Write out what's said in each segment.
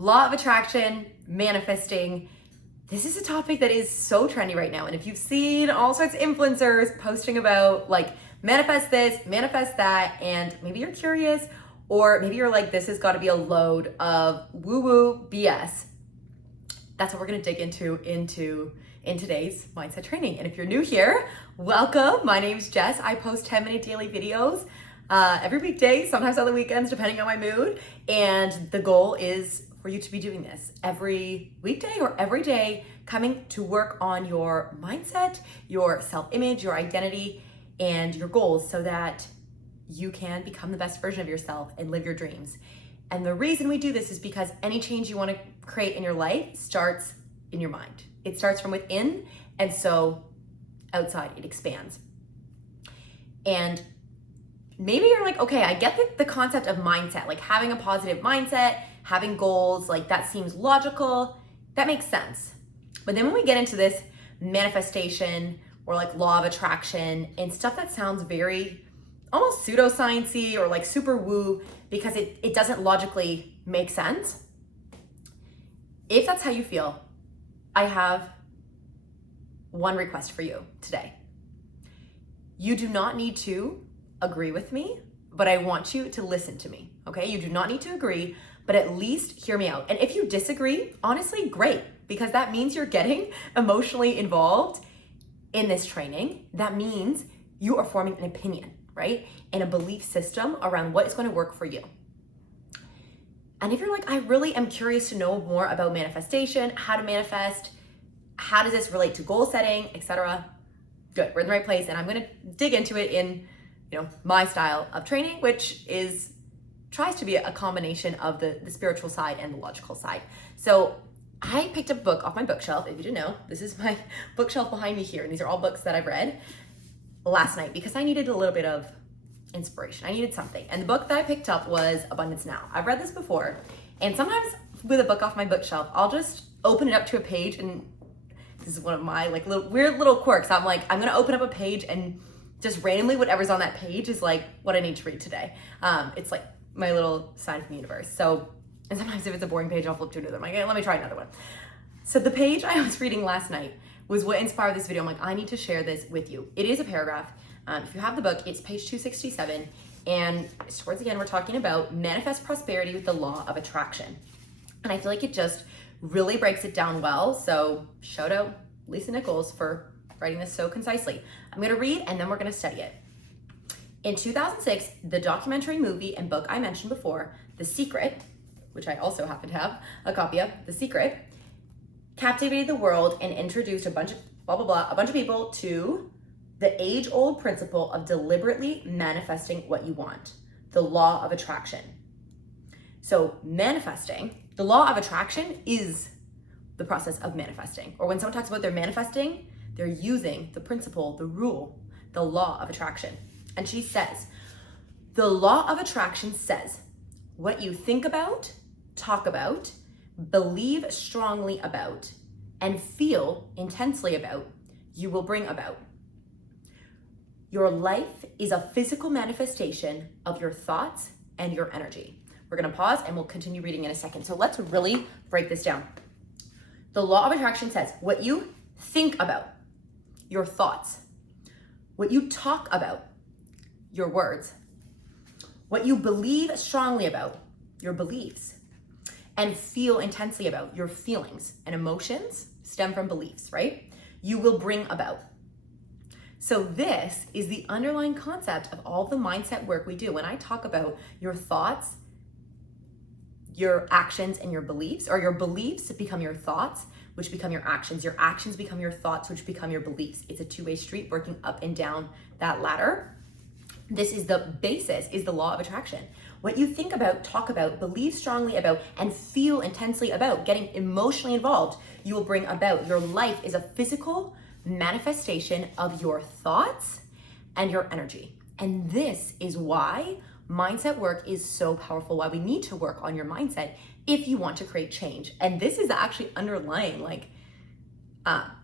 Law of attraction, manifesting. This is a topic that is so trendy right now. And if you've seen all sorts of influencers posting about like manifest this, manifest that, and maybe you're curious, or maybe you're like, this has got to be a load of woo-woo BS. That's what we're going to dig into in today's mindset training. And if you're new here, welcome. My name's Jess. I post 10-minute daily videos every weekday, sometimes on the weekends, depending on my mood. And the goal is for you to be doing this every weekday or every day, coming to work on your mindset, your self-image, your identity, and your goals so that you can become the best version of yourself and live your dreams. And the reason we do this is because any change you want to create in your life starts in your mind. It starts from within, and so outside it expands. And maybe you're like, okay, I get the concept of mindset, like having a positive mindset, having goals, like that seems logical, that makes sense. But then when we get into this manifestation or like law of attraction and stuff that sounds very almost pseudoscience-y or like super woo because it doesn't logically make sense. If that's how you feel, I have one request for you today. You do not need to agree with me, but I want you to listen to me, okay? You do not need to agree, but at least hear me out. And if you disagree, honestly, great, because that means you're getting emotionally involved in this training. That means you are forming an opinion, right? And a belief system around what is going to work for you. And if you're like, I really am curious to know more about manifestation, how to manifest, how does this relate to goal setting, etc. Good, we're in the right place. And I'm going to dig into it in, my style of training, which tries to be a combination of the spiritual side and the logical side. So I picked a book off my bookshelf. If you didn't know, this is my bookshelf behind me here. And these are all books that I've read last night because I needed a little bit of inspiration. I needed something. And the book that I picked up was Abundance Now. I've read this before. And sometimes with a book off my bookshelf, I'll just open it up to a page. And this is one of my like weird little quirks. I'm like, I'm going to open up a page and just randomly whatever's on that page is like what I need to read today. It's like my little sign from the universe. So, and sometimes if it's a boring page, I'll flip to another. I'm like, let me try another one. So the page I was reading last night was what inspired this video. I'm like, I need to share this with you. It is a paragraph. If you have the book, it's page 267. And towards the end, we're talking about manifest prosperity with the law of attraction. And I feel like it just really breaks it down well. So shout out Lisa Nichols for writing this so concisely. I'm going to read and then we're going to study it. In 2006, the documentary movie and book I mentioned before, The Secret, which I also happen to have a copy of, The Secret, captivated the world and introduced a bunch of people to the age-old principle of deliberately manifesting what you want, the law of attraction. So manifesting, the law of attraction is the process of manifesting. Or when someone talks about they're manifesting, they're using the principle, the rule, the law of attraction. And she says, the law of attraction says, what you think about, talk about, believe strongly about, and feel intensely about, you will bring about. Your life is a physical manifestation of your thoughts and your energy. We're gonna pause and we'll continue reading in a second. So let's really break this down. The law of attraction says, what you think about, your thoughts, what you talk about, your words, what you believe strongly about, your beliefs, and feel intensely about, your feelings and emotions stem from beliefs, right? You will bring about. So this is the underlying concept of all the mindset work we do. When I talk about your thoughts, your actions, and your beliefs, or your beliefs become your thoughts, which become your actions become your thoughts, which become your beliefs. It's a two-way street working up and down that ladder. This is the basis, is the law of attraction. What you think about, talk about, believe strongly about, and feel intensely about, getting emotionally involved, you will bring about. Your life is a physical manifestation of your thoughts and your energy. And this is why mindset work is so powerful, why we need to work on your mindset if you want to create change. And this is actually underlying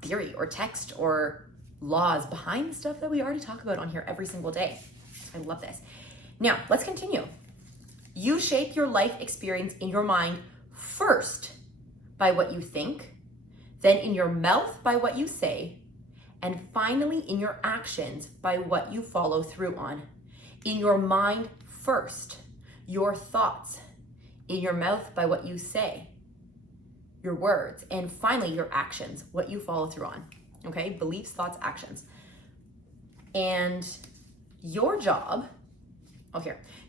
theory or text or laws behind the stuff that we already talk about on here every single day. I love this. Now, let's continue. You shape your life experience in your mind first by what you think, then in your mouth by what you say, and finally in your actions by what you follow through on. In your mind first, your thoughts, in your mouth by what you say, your words, and finally your actions, what you follow through on. Okay, beliefs, thoughts, actions. And your job,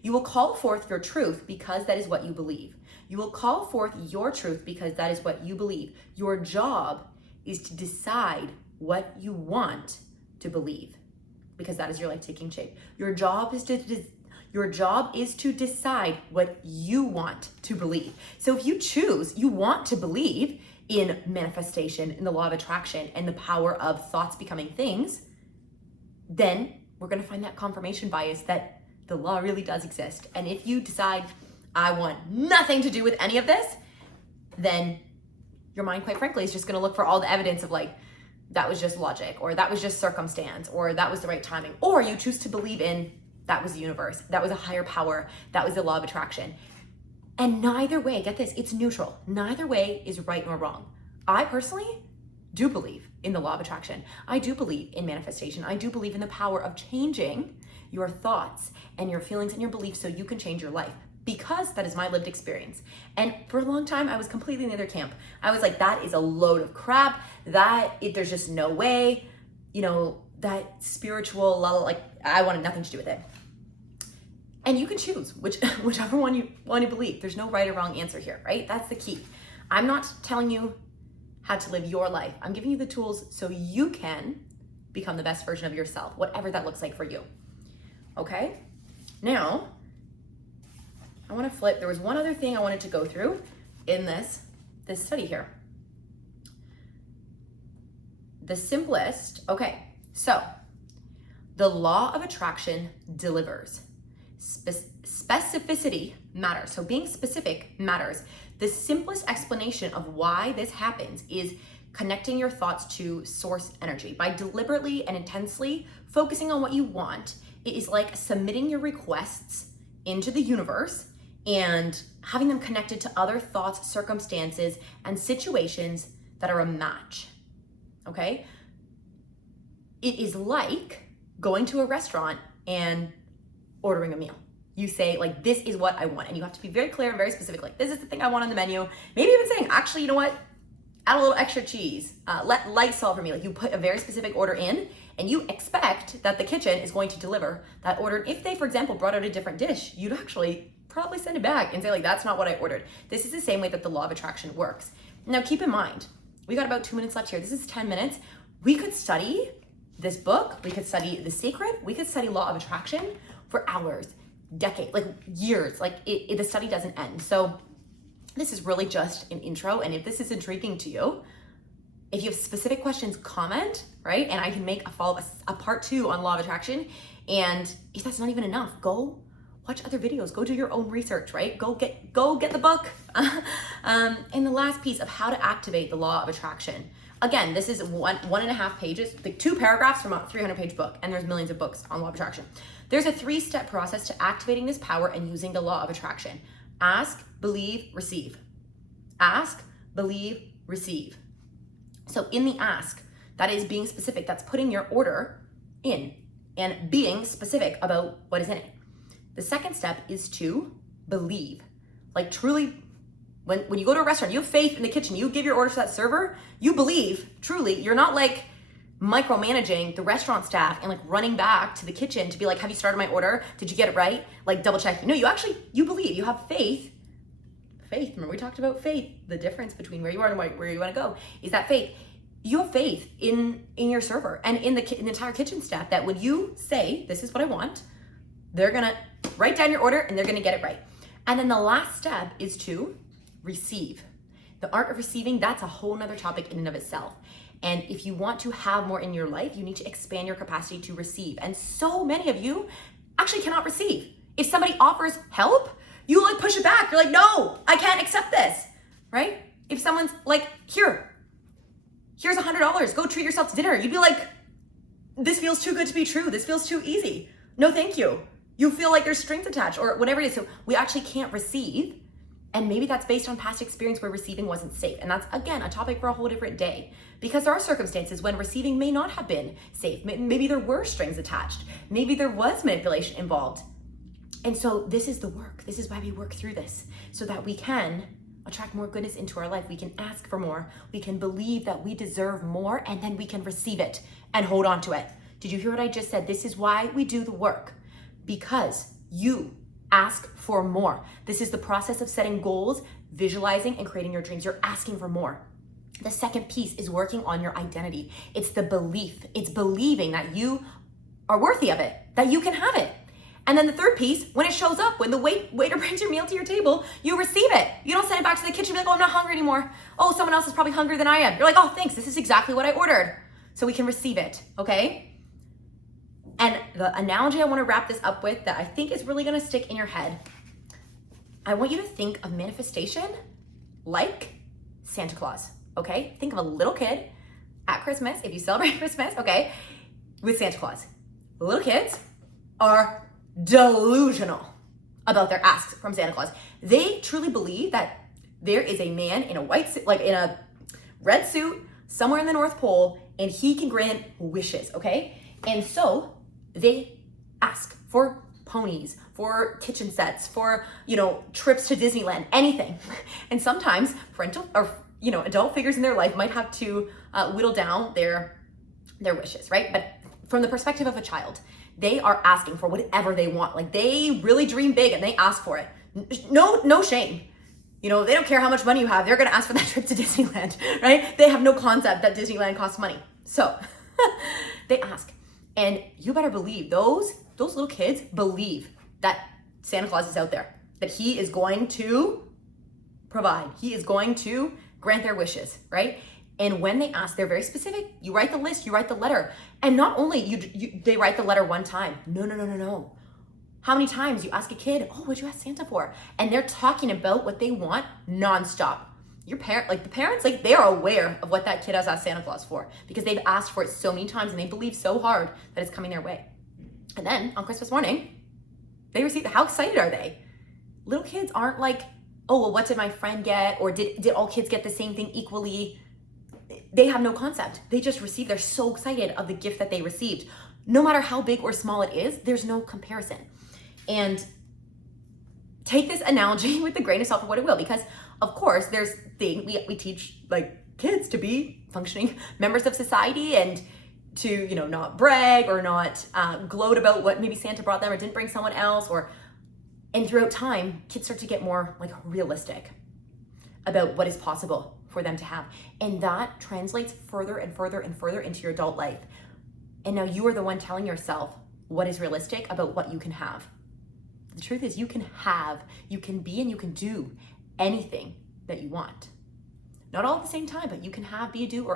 you will call forth your truth because that is what you believe. You will call forth your truth because that is what you believe. Your job is to decide what you want to believe because that is your life taking shape. Your job is to decide what you want to believe. So if you choose, you want to believe in manifestation, in the law of attraction, and the power of thoughts becoming things, then we're going to find that confirmation bias that the law really does exist. And if you decide, I want nothing to do with any of this, then your mind, quite frankly, is just going to look for all the evidence of like, that was just logic, or that was just circumstance, or that was the right timing. Or you choose to believe in that was the universe, that was a higher power, that was the law of attraction. And neither way, get this, it's neutral. Neither way is right nor wrong. I personally do believe in the law of attraction. I do believe in manifestation. I do believe in the power of changing your thoughts and your feelings and your beliefs so you can change your life, because that is my lived experience. And for a long time, I was completely in the other camp. I was like, that is a load of crap. There's just no way, that spiritual, like I wanted nothing to do with it. And you can choose whichever one you want to believe. There's no right or wrong answer here, right? That's the key. I'm not telling you how to live your life. I'm giving you the tools so you can become the best version of yourself, whatever that looks like for you. Okay? Now, I want to flip. There was one other thing I wanted to go through in this study here. The simplest, so the law of attraction delivers. Specificity matters. So being specific matters. The simplest explanation of why this happens is connecting your thoughts to source energy. By deliberately and intensely focusing on what you want, it is like submitting your requests into the universe and having them connected to other thoughts, circumstances, and situations that are a match. Okay? It is like going to a restaurant and ordering a meal. You say, like, this is what I want. And you have to be very clear and very specific. Like, this is the thing I want on the menu. Maybe even saying, actually, you know what? Add a little extra cheese. Let Lysol for me. Like, you put a very specific order in and you expect that the kitchen is going to deliver that order. If they, for example, brought out a different dish, you'd actually probably send it back and say, like, that's not what I ordered. This is the same way that the law of attraction works. Now, keep in mind, we got about 2 minutes left here. This is 10 minutes. We could study this book. We could study The Secret. We could study law of attraction for hours, decades, like years. Like the study doesn't end. So this is really just an intro. And if this is intriguing to you, if you have specific questions, comment, right? And I can make a follow-up, a part 2 on law of attraction. And if that's not even enough, go watch other videos, go do your own research, right? Go get the book. And the last piece of how to activate the law of attraction. Again, this is one and a half pages, like 2 paragraphs from a 300-page book, and there's millions of books on law of attraction. There's a 3-step process to activating this power and using the law of attraction. Ask, believe, receive. Ask, believe, receive. So in the ask, that is being specific. That's putting your order in and being specific about what is in it. The second step is to believe. Like truly, when you go to a restaurant, you have faith in the kitchen, you give your order to that server, you believe, truly, you're not like micromanaging the restaurant staff and like running back to the kitchen to be like, have you started my order? Did you get it right? Like double check. No, you believe, you have faith. Faith, remember we talked about faith, the difference between where you are and where you want to go is that faith. You have faith in your server and in the entire kitchen staff that when you say, this is what I want, they're gonna write down your order and they're gonna get it right. And then the last step is to receive. The art of receiving, that's a whole nother topic in and of itself. And if you want to have more in your life, you need to expand your capacity to receive. And so many of you actually cannot receive. If somebody offers help, you like push it back. You're like, no, I can't accept this, right? If someone's like, here's $100, go treat yourself to dinner. You'd be like, this feels too good to be true. This feels too easy. No, thank you. You feel like there's strings attached or whatever it is. So we actually can't receive And maybe that's based on past experience where receiving wasn't safe. And that's, again, a topic for a whole different day. Because there are circumstances when receiving may not have been safe. Maybe there were strings attached. Maybe there was manipulation involved. And so this is the work. This is why we work through this, so that we can attract more goodness into our life. We can ask for more. We can believe that we deserve more, and then we can receive it and hold on to it. Did you hear what I just said? This is why we do the work, because you ask for more. This is the process of setting goals, visualizing, and creating your dreams. You're asking for more. The second piece is working on your identity. It's the belief. It's believing that you are worthy of it, that you can have it. And then the third piece, when it shows up, when the waiter brings your meal to your table, you receive it. You don't send it back to the kitchen and be like, oh, I'm not hungry anymore. Oh, someone else is probably hungrier than I am. You're like, oh, thanks. This is exactly what I ordered. So we can receive it, okay? And the analogy I want to wrap this up with that I think is really going to stick in your head, I want you to think of manifestation like Santa Claus, okay? Think of a little kid at Christmas, if you celebrate Christmas, okay, with Santa Claus. Little kids are delusional about their asks from Santa Claus. They truly believe that there is a man in a white suit, like in a red suit, somewhere in the North Pole, and he can grant wishes, okay? And so they ask for ponies, for kitchen sets, for, trips to Disneyland, anything. And sometimes parental or, adult figures in their life might have to whittle down their wishes, right? But from the perspective of a child, they are asking for whatever they want. Like, they really dream big and they ask for it. No shame. They don't care how much money you have. They're going to ask for that trip to Disneyland, right? They have no concept that Disneyland costs money. So they ask. And you better believe those little kids believe that Santa Claus is out there, that he is going to provide. He is going to grant their wishes, right? And when they ask, they're very specific. You write the list, you write the letter. And not only they write the letter one time. No. How many times you ask a kid, oh, what'd you ask Santa for? And they're talking about what they want nonstop. The parents, they are aware of what that kid has asked Santa Claus for, because they've asked for it so many times and they believe so hard that it's coming their way. And then on Christmas morning, they receive it. How excited are they? Little kids aren't like, oh, well, what did my friend get? Or did all kids get the same thing equally? They have no concept. They just receive. They're so excited of the gift that they received. No matter how big or small it is, there's no comparison. And take this analogy with a grain of salt for what it will, because of course there's things we teach kids to be functioning members of society and to, not brag or not gloat about what maybe Santa brought them or didn't bring someone else, and throughout time, kids start to get more realistic about what is possible for them to have. And that translates further and further and further into your adult life. And now you are the one telling yourself what is realistic about what you can have. The truth is, you can be, and you can do anything that you want. Not all at the same time, but you can have, be,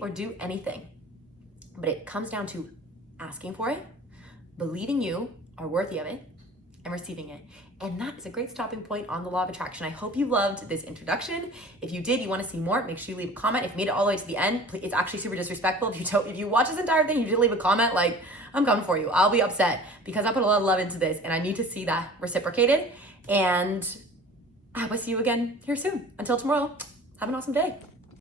or do anything. But it comes down to asking for it, believing you are worthy of it, and receiving it. And that is a great stopping point on the law of attraction. I hope you loved this introduction. If you did, you want to see more, make sure you leave a comment. If you made it all the way to the end, it's actually super disrespectful. If you watch this entire thing, you did leave a comment, I'm coming for you. I'll be upset because I put a lot of love into this and I need to see that reciprocated. And I will see you again here soon. Until tomorrow, have an awesome day.